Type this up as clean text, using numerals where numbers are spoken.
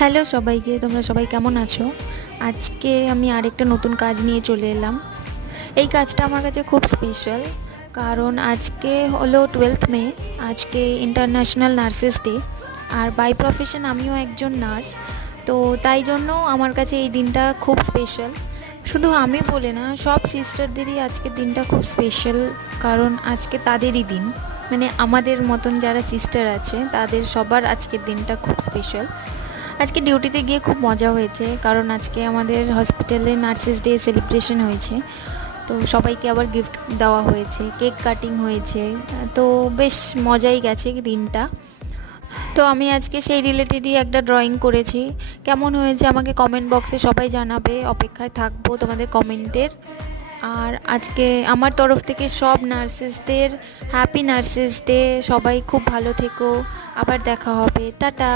Hello সবাইকে, তোমরা সবাই কেমন আছো? আজকে আমি আরেকটা নতুন কাজ নিয়ে চলে এলাম। এই কাজটা আমার কাছে খুব স্পেশাল, কারণ আজকে হলো 12th মে। আজকে ইন্টারন্যাশনাল নার্সেস ডে, আর বাই প্রফেশন আমিও একজন নার্স। তো তাই জন্য আমার কাছে এই দিনটা খুব স্পেশাল। শুধু আমি বলে না, সব সিস্টারদেরই আজকের দিনটা খুব স্পেশাল, কারণ আজকে তাদেরই দিন। মানে আমাদের মতন যারা সিস্টার আছে তাদের সবার আজকের দিনটা খুব স্পেশাল। আজকে ডিউটিতে গিয়ে খুব মজা হয়েছে, কারণ আজকে আমাদের হসপিটালে নার্সেস ডে সেলিব্রেশন হয়েছে। তো সবাইকে আবার গিফট দেওয়া হয়েছে, কেক কাটিং হয়েছে। তো বেশ মজাই গেছে দিনটা। তো আমি আজকে সেই রিলেটেডই একটা ড্রয়িং করেছি। কেমন হয়েছে আমাকে কমেন্ট বক্সে সবাই জানাবে, অপেক্ষায় থাকবো তোমাদের কমেন্টের। আর আজকে আমার তরফ থেকে সব নার্সেসদের হ্যাপি নার্সেস ডে। সবাই খুব ভালো থেকো, আবার দেখা হবে, টাটা।